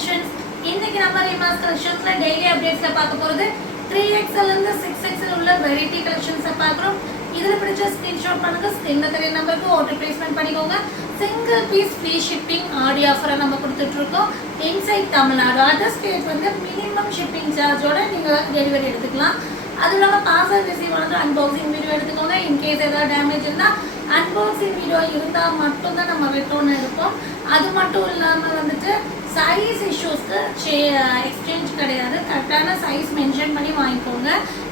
Collections. இன்னைக்கு நம்ம ரீமாஸ் கலெக்ஷன்ஸ்ல daily அப்டேட்ஸ்ல பார்க்க போறது 3XL இருந்து 6XL உள்ள வெரைட்டி கலெக்ஷன்ஸை பார்க்குறோம். இதுல பிடிச்ச ஸ்கிரீன்ஷாட் பண்ணுங்க. ஸ்கிரீன்ல தெரிய நம்பருக்கு ஆர்டர் பிளேஸ்மெண்ட் பண்ணிக்கோங்க. சிங்கிள் பீஸ் ஃப்ரீ ஷிப்பிங் ஆடி ஆஃபரை நம்ம கொடுத்துட்டு இருக்கோம். இன்சைட் தமிழ்நாடு அதர் ஸ்டேட் வந்து மினிமம் ஷிப்பிங் சார்ஜோட நீங்க டெலிவரி எடுத்துக்கலாம். அது இல்லாமல் பார்சல் ரிசீவ் ஆனது அன்பாக்சிங் வீடியோ எடுத்துக்கோங்க. இன்கேஸ் ஏதாவது டேமேஜ் இருந்தால் அன்பாக்சிங் வீடியோ இருந்தால் மட்டும்தான் நம்ம ரிட்டர்ன் எடுப்போம். அது மட்டும் இல்லாமல் வந்துட்டு சைஸ் இஷ்யூஸ்க்கு எக்ஸ்சேஞ்ச் கிடையாது. கரெக்டான சைஸ் மென்ஷன் பண்ணி வாங்கிக்கோங்க.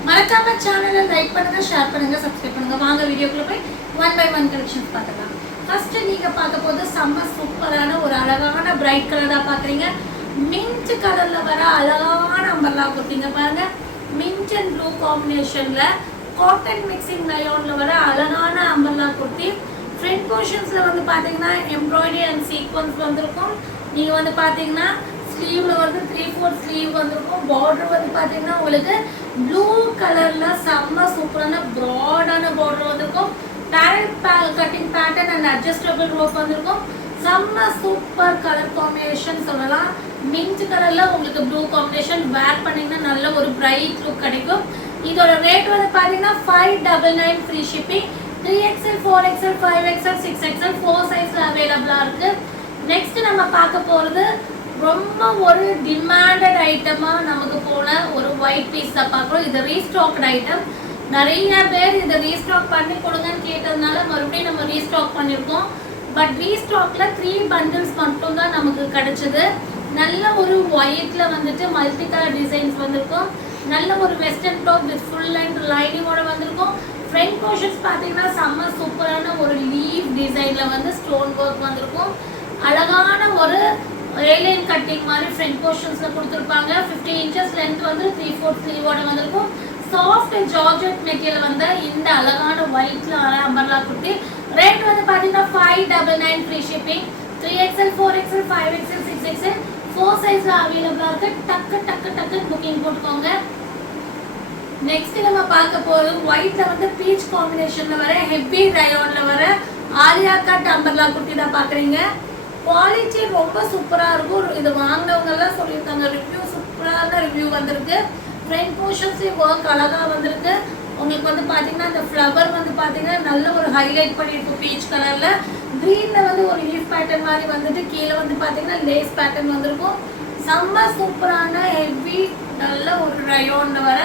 மறக்காம சேனலை லைக் பண்ணுங்க, ஷேர் பண்ணுங்க, சப்ஸ்கிரைப் பண்ணுங்க. வாங்க வீடியோக்குள்ள போய் 1 by 1 கலெக்ஷன்ஸ் பார்க்கலாம். ஃபர்ஸ்ட் நீங்க பார்க்க போது செம்ம சூப்பரான ஒரு அழகான பிரைட் கலரா பார்க்குறீங்க. மின்ட் கலர்ல வர அழகான அம்பர்லா கொடுத்தீங்க பாருங்க. மின்ட் அண்ட் ப்ளூ காம்பினேஷன்ல காட்டன் மிக்சிங் ரயோன்ல வர அழகான அம்பர்லா குர்த்தி. ஃப்ரண்ட் போர்ஷன்ஸ்ல வந்து பாத்தீங்கன்னா எம்ப்ராய்டரி அண்ட் சீக்வன்ஸ் வந்திருக்கும். நீங்க வந்து பாத்தீங்கன்னா ஸ்லீவ்ல வந்து 3/4 ஸ்லீவ் வந்திருக்கும். பார்டர் வந்து பாத்தீங்கன்னா உங்களுக்கு ப்ளூ கலர்ல செம்ம சூப்பரான ப்ராடான பார்டர் வந்திருக்கும். Barrel cutting pattern and adjustable rope வந்திருக்கும். செம்ம சூப்பர் கலர் காம்பினேஷன் சொல்லலாம். மின்ட் கலர்ல உங்களுக்கு ப்ளூ காம்பினேஷன் வேர் பண்ணீங்கன்னா நல்ல ஒரு பிரைட் லுக் கிடைக்கும். இதோட ரேட் வந்து பாத்தீங்கன்னா 599 free shipping. 3XL 4XL 5XL 6XL 4 சைஸ்ல அவைலபிளா இருக்கு. நெக்ஸ்ட் நம்ம பார்க்க போறது ரொம்ப ஒரு டிமாண்டட் ஐட்டமா நமக்கு போன ஒரு ஒயிட் பீஸ் தான் பார்க்குறோம். இது ரீஸ்டாக்ட் ஐட்டம். நிறைய பேர் இதை ரீஸ்டாக் பண்ணி கொடுங்கன்னு கேட்டதுனால மறுபடியும் நம்ம ரீஸ்டாக் பண்ணியிருக்கோம். பட் ரீஸ்டாக்ல 3 பண்டில்ஸ் மட்டும் தான் நமக்கு கிடைச்சது. நல்ல ஒரு ஒயிட்ல வந்துட்டு மல்டி கலர் டிசைன்ஸ் வந்திருக்கும். நல்ல ஒரு western top with full length லைனிங்கோட வந்திருக்கும். ஃப்ரண்ட் போர்ஷன்ஸ் பார்த்தீங்கன்னா செம்ம சூப்பரான ஒரு லீவ் டிசைன்ல வந்து ஸ்டோன் ஒர்க் வந்திருக்கும். அழகான ஒரு ஏலியன் கட்டிங் மாதிரி ஃப்ரண்ட் போர்ஷன்ஸ்ல கொடுத்துருப்பாங்க. 50 inches லென்த் வந்து 3/4 ஸ்லீவோட வந்திருக்கும். சாஃப்ட் ஜார்ஜெட் மெட்டீரியல் வந்து இந்த அழகான ஒயிட்ல அம்பர்லா குர்த்தி. ரேட் வந்து பார்த்தீங்கன்னா 599 free shipping. 3XL 4XL 5XL 6XL 4 சைஸ்ல அவைலபிளா இருக்கு. டக்கு புக்கிங் போட்டுக்கோங்க. நெக்ஸ்ட் நம்ம பார்க்க போறது ஒயிட்ல வந்து பீச் காம்பினேஷன்ல வர ஹெவி ரயோன்ல வர ஆலியா கட் அம்பர்லா குர்த்தி தான் பாக்குறீங்க. குவாலிட்டி ரொம்ப சூப்பரா இருக்கும். இது வாங்கினவங்க எல்லாம் சொல்லியிருக்காங்க. ரிவ்யூ சூப்பரான ரிவ்யூ வந்திருக்கு. ஃப்ரண்ட் போர்ஷன்ஸ் ஒர்க் அழகா வந்திருக்கு. உங்களுக்கு வந்து பாத்தீங்கன்னா இந்த ஃப்ளவர் வந்து பாத்தீங்கன்னா நல்ல ஒரு ஹைலைட் பண்ணிருக்கு. பீச் கலர்ல கிரீன்ல வந்து ஒரு லீஃப் பேட்டர்ன் மாதிரி வந்துட்டு கீழே வந்து பாத்தீங்கன்னா லேஸ் பேட்டர்ன் வந்திருக்கும். செம்ம சூப்பரான ஹெவி நல்ல ஒரு ரயோன்ல வர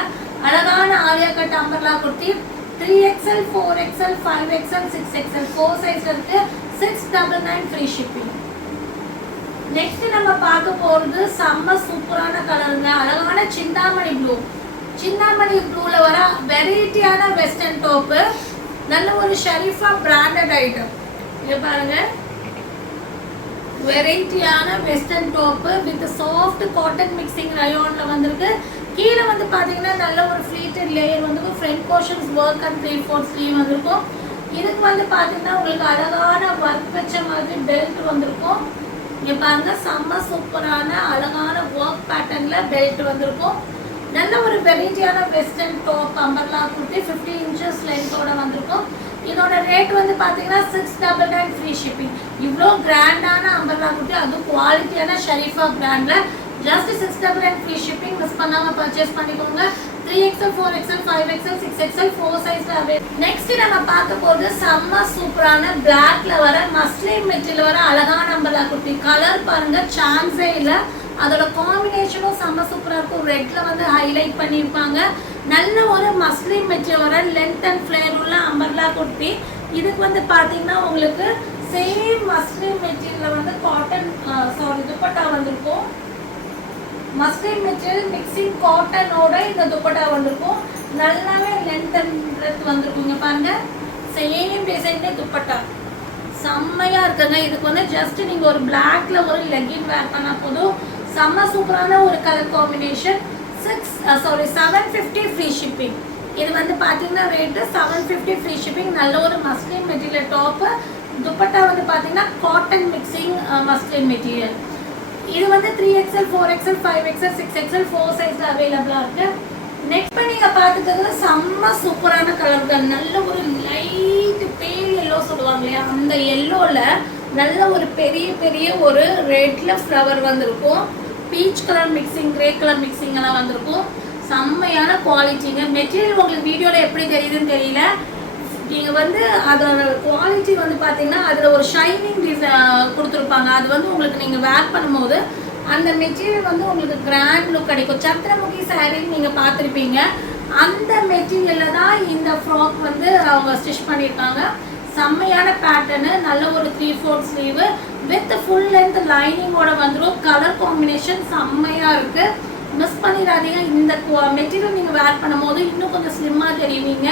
அழகான Alia cut umbrella kurti. 3XL 4XL 5XL 6XL 4 சைஸ்ல இருக்கு. 699 ஃப்ரீ ஷிப்பிங். நெக்ஸ்ட் நம்ம பார்க்க போறது செம்ம சூப்பரான கலருங்க. அழகான சிந்தாமணி ப்ளூ. சிந்தாமணி ப்ளூல வர வெரைட்டியான வெஸ்டர்ன் டாப். நல்ல ஒரு ஷரீஃபா பிராண்டட் ஐட்டம். இங்க பாருங்க, வெரைட்டியான western top with soft cotton mixing ரயோன்ல வந்திருக்கு. கீழே வந்து பாத்தீங்கன்னா நல்ல ஒரு ஃப்ளீட்டட் லேயர் வந்து front portions work and 3/4 sleeve வந்திருக்கும். இதுக்கு வந்து பாத்தீங்கன்னா உங்களுக்கு அழகான ஒர்க் வச்ச மாதிரி பெல்ட் வந்திருக்கும். இங்க பாருங்க, செம்ம சூப்பரான அழகான ஒர்க் பேட்டர்ன்ல பெல்ட் வந்திருக்கும். நல்ல ஒரு வெரைட்டியான western top umbrella kurti 50 inches லென்த்தோட வந்திருக்கும். இதோட ரேட் வந்து பாத்தீங்கன்னா 699 ஃப்ரீ ஷிப்பிங். இவ்வளோ கிராண்டான அம்பர்லா குர்த்தி, அதுவும் குவாலிட்டியான ஷரீஃபா பிராண்ட்ல ஜஸ்ட் 699 ஃப்ரீ ஷிப்பிங். மிஸ் பண்ணாம பர்ச்சேஸ் பண்ணிக்கோங்க. 3XL 4XL 5XL 6XL 4 சைஸ்ல அவைலபிள். நெக்ஸ்ட் நம்ம பார்க்க போறது செம்ம சூப்பரான பிளாக்ல வர மஸ்லின் மெட்டீரியல் வர அழகான அம்பர்லா குர்த்தி. கலர் பாருங்க, சான்ஸே இல்ல. அதோட காம்பினேஷனும் செம்ம சூப்பரா இருக்கும். ரெட்ல வந்து ஹைலைட் பண்ணியிருப்பாங்க. நல்ல ஒரு மஸ்லின் மெட்டீரியல் வர லென்த் அண்ட் ஃபிளேர் உள்ள அம்பர்லா குர்த்தி. இதுக்கு வந்து பாத்தீங்கன்னா உங்களுக்கு சேம் மஸ்லின் மெட்டீரியல் வந்து காட்டன் துப்பட்டா வந்திருக்கும். மஸ்லின் மெட்டீரியல் மிக்சிங் காட்டனோட இந்த துப்பட்டா வந்திருக்கும். நல்லாவே லென்த் அண்ட் பிரெத் வந்திருக்குங்க. பாருங்க, சேம் டிசைன்ல துப்பட்டா செம்மையா இருக்குங்க. இதுக்கு வந்து ஜஸ்ட் நீங்க ஒரு பிளாக்ல ஒரு லெகின் வேர் பண்ணா போதும். செம்ம சூப்பரான ஒரு கலர் காம்பினேஷன். 750 free shipping. இது வந்து பாத்தீங்கன்னா ரேட் 750 ஃப்ரீ ஷிப்பிங். நல்ல ஒரு மஸ்லின் மெட்டீரியல் டாப். துப்பட்டா வந்து பாத்தீங்கன்னா காட்டன் மிக்சிங் மஸ்லின் மெட்டீரியல். இது வந்து 3XL 4XL 5XL 6XL 4 சைஸ்ல அவைலபிளா இருக்கு. நெக்ஸ்ட் நீங்க பாத்துக்கிறது செம்ம சூப்பரான கலர்கள். நல்ல ஒரு லைட் பேல் எல்லோ சொல்லுவாங்க இல்லையா, அந்த எல்லோல நல்ல ஒரு பெரிய பெரிய ஒரு ரெட்ல ஃப்ளவர் வந்திருக்கும். Peach colour mixing, grey colour mixing எல்லாம் வந்திருக்கும். செம்மையான குவாலிட்டிங்க. மெட்டீரியல் உங்களுக்கு வீடியோவில் எப்படி தெரியுதுன்னு தெரியல. நீங்கள் வந்து அதோட குவாலிட்டி வந்து பார்த்தீங்கன்னா அதில் ஒரு ஷைனிங் கொடுத்துருப்பாங்க. அது வந்து உங்களுக்கு நீங்கள் வேர் பண்ணும்போது அந்த மெட்டீரியல் வந்து உங்களுக்கு கிராண்ட் லுக் கிடைக்கும். சந்திரமுகி சாரீ நீங்கள் பார்த்துருப்பீங்க. அந்த மெட்டீரியலில் தான் இந்த ஃப்ராக் வந்து அவங்க ஸ்டிச் பண்ணியிருக்காங்க. செம்மையான பேட்டர்னு, நல்ல ஒரு 3/4 ஸ்லீவு வித் ஃபுல் லென்த் லைனிங்கோட வந்துடும். கலர் காம்பினேஷன் செம்மையாக இருக்குது. மிஸ் பண்ணிடாதீங்க. இந்த மெட்டீரியல் நீங்கள் வேர் பண்ணும்போது இன்னும் கொஞ்சம் ஸ்லிம்மாக தெரியுவீங்க.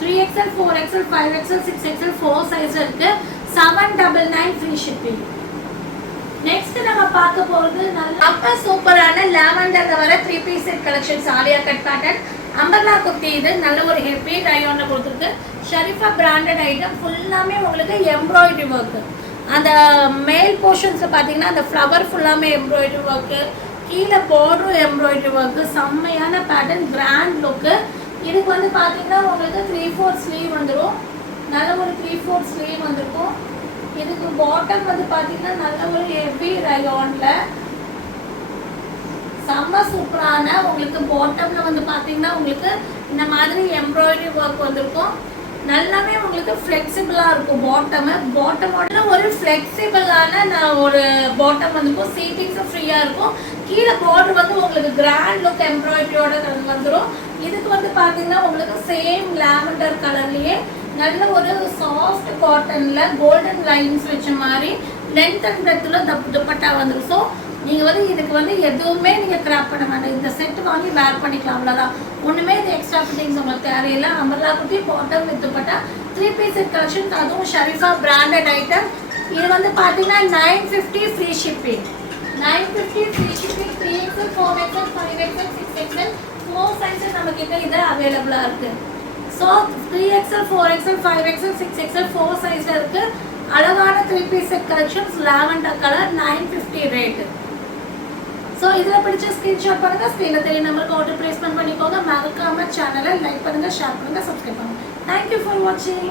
3XL, 4XL, 5XL, 6XL 4 size இருக்குது. 799 ஃப்ரீ ஷிப்பிங். நெக்ஸ்ட் நம்ம பார்க்க போகிறது நல்ல சூப்பரான லாவெண்டர்ல வர 3 piece set collections. Alia cut pattern umbrella kurti. இது நல்ல ஒரு ஹெவி ரயோன்ல கொடுத்துருக்கு. Sharifa branded item. ஃபுல்லாமே உங்களுக்கு எம்ப்ராய்டரி ஒர்க்கு. அந்த மேல் போர்ஷன்ஸில் பார்த்தீங்கன்னா அந்த ஃப்ளவர் ஃபுல்லாமே எம்ப்ராய்டரி ஒர்க்கு, கீழே பார்டரும் எம்ப்ராய்டரி ஒர்க்கு. செம்மையான பேட்டர்ன், கிராண்ட் லுக்கு. இதுக்கு வந்து பார்த்தீங்கன்னா உங்களுக்கு 3/4 ஸ்லீவ் வந்துடும். நல்ல ஒரு 3/4 ஸ்லீவ் வந்திருக்கும். இதுக்கு பாட்டம் வந்து பார்த்தீங்கன்னா நல்ல ஒரு ஹெவி ரயானில் செம்ம சூப்பரான உங்களுக்கு பாட்டமில் வந்து பார்த்தீங்கன்னா உங்களுக்கு இந்த மாதிரி எம்ப்ராய்டரி ஒர்க் வந்திருக்கும். நல்லாவே உங்களுக்கு ஃப்ளெக்சிபிளாக இருக்கும். பாட்டமோட ஒரு ஃப்ளெக்சிபிளான ஒரு பாட்டம் வந்துருக்கும். சீட்டிங்ஸும் ஃப்ரீயாக இருக்கும். கீழே பார்டர் வந்து உங்களுக்கு கிராண்ட் லுக் எம்ப்ராய்டரியோட வந்துடும். இதுக்கு வந்து பார்த்தீங்கன்னா உங்களுக்கு சேம் லாவெண்டர் கலர்லேயே நல்ல ஒரு சாஃப்ட் காட்டனில் கோல்டன் லைன்ஸ் வச்ச மாதிரி லென்த் அண்ட் பிரெத்தில் துப்பட்டா வந்துடும். ஸோ நீங்கள் வந்து இதுக்கு வந்து எதுவுமே நீங்கள் கிராப் பண்ண வேண்டாம். இந்த செட்டு வாங்கி வேர் பண்ணிக்கலாம், அவ்வளோதான். ஒன்றுமே இது எக்ஸ்ட்ரா ஃபிட்டிங்ஸ் உங்களுக்கு தேவையில்லை. Umbrella kurti, bottom with dupatta, 3 piece set collection. அதுவும் ஷரீஃபா பிராண்டட் ஐட்டம். இது வந்து பார்த்தீங்கன்னா 950 free shipping. 950 free shipping. 3XL, 4XL, 5XL, 6XL 4 sizes நம்மக்கிட்ட இது அவைலபிளாக இருக்குது. So 3XL, 4XL, 5XL, 6XL 4 சைஸில் இருக்குது. அழகான 3 piece set collections. Lavender colour, 950 rate. So இதில் பிடிச்ச ஸ்க்ரீன்ஷாட் பண்ணுங்கள். ஸ்க்ரீனில் தெரிய நம்பருக்கு ஆர்டர் ப்ளேஸ்மெண்ட் பண்ணிக்கோங்க. மறக்காம சேனலை லைக் பண்ணுங்கள், ஷேர் பண்ணுங்கள், சப்ஸ்கிரைப் பண்ணுங்கள். தேங்க்யூ ஃபார் வாட்சிங்.